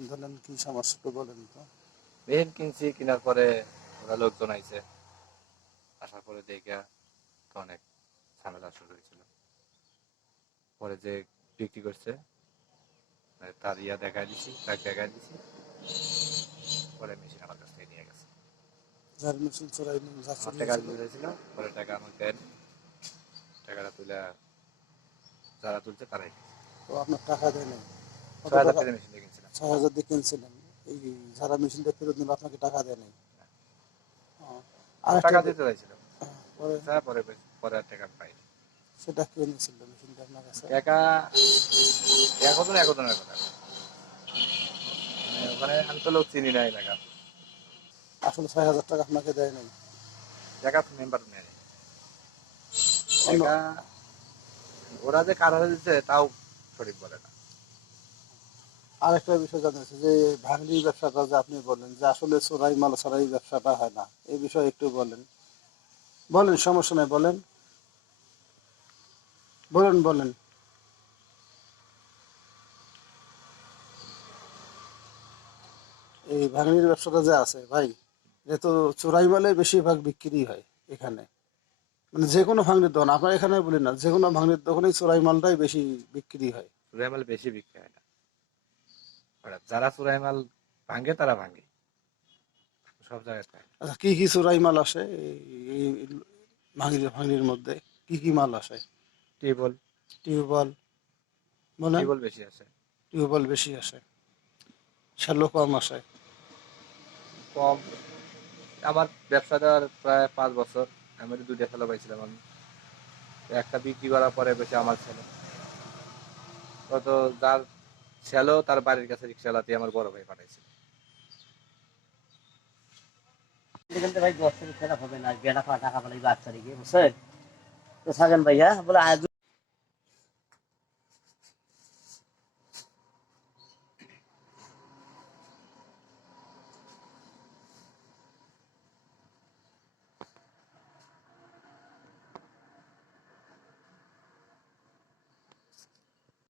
ধরেন কি সমস্যা একটু বলেন তো? মেশিন কিনছি কেনার পরে ওরা লোকজন আইছে। আসার পরে দেখে অনেক ঝামেলা শুরু হয়েছিল। পরে যে বিক্রি করছে মানে তার ইয়া দেখা দিছি তাকে দেখা দিছি। পরে মেশিন আমার কাছ থেকে নিয়ে গেছে। যার মেশিন চড়াই আমার টাকা দিয়েছিল পরে টাকা আমাকে দেন। টাকাটা তুলে যারা তুলছে তারাই তো আপনার টাকা দেয় কত ছয় হাজার টাকা? মেশিন ছয় হাজার দিয়ে কিনছিলেন। এই যারা মেশিনটা ফেরত দিল আপনাকে টাকা দেয় নাই। টাকা দিতে চাইছিল পরে পরে আর টাকা পাই সেটা কে নিয়েছিল মেশিনটা আপনার কাছে? টাকা একজন একজনের কথা। মানে ওখানে আমি তো লোক চিনি না এলাকা আসলে ছয় হাজার টাকা আপনাকে দেয় নাই। মেম্বার নেয়। ওরা যে কারা দিচ্ছে তাও সঠিক বলে না। আর একটা বিষয় জানাচ্ছে যে ভাঙড়ি ব্যবসাটা যে আপনি বললেন, যে আসলে চোরাই মাল, চোরাই ব্যবসাটা হয় না, এই বিষয়ে একটু বলেন। বলেন, সমস্যা নাই, বলেন। বলেন বলেন। এই ভাঙড়ির ব্যবসাটা যে আছে, ভাই এটা তো চোরাই মালে বেশিরভাগ বিক্রি হয় এখানে। মানে যে কোনো ভাঙড়ির দোকান, আপনার এখানে বলি না, যে কোনো ভাঙড়ির দোকানে চোরাই মালটাই বেশি বিক্রি হয়। চুরাই মাল বেশি বিক্রি হয় না। যারা চুরাই মাল ভাঙে তারা ভাঙে। সব জায়গায় আচ্ছা কি কি চোরাই মাল আসে এই ভাঙির ভাঙির মধ্যে? কি কি মাল আসে? টিউবওয়েল। টিউবওয়েল বলেন। টিউবওয়েল বেশি আসে। টিউবওয়েল বেশি আসে। শ্যালো কম আসে। কম আমার ব্যবসা দেওয়ার প্রায় পাঁচ বছর। আমি তো দুইটা ছেলে পাইছিলাম আমি। একটা বিক্রি করার পরে বেশি আমার ছেলে কত যার ছেলেও তার বাড়ির কাছে রিক্সাওয়ালাতে আমার বড় ভাই পাঠাইছে ভাই দশ খারাপ হবে না বেড়া টাকা বলে বাচ্চা রেখে বুঝছেন? তো সাজান ভাইয়া, বলে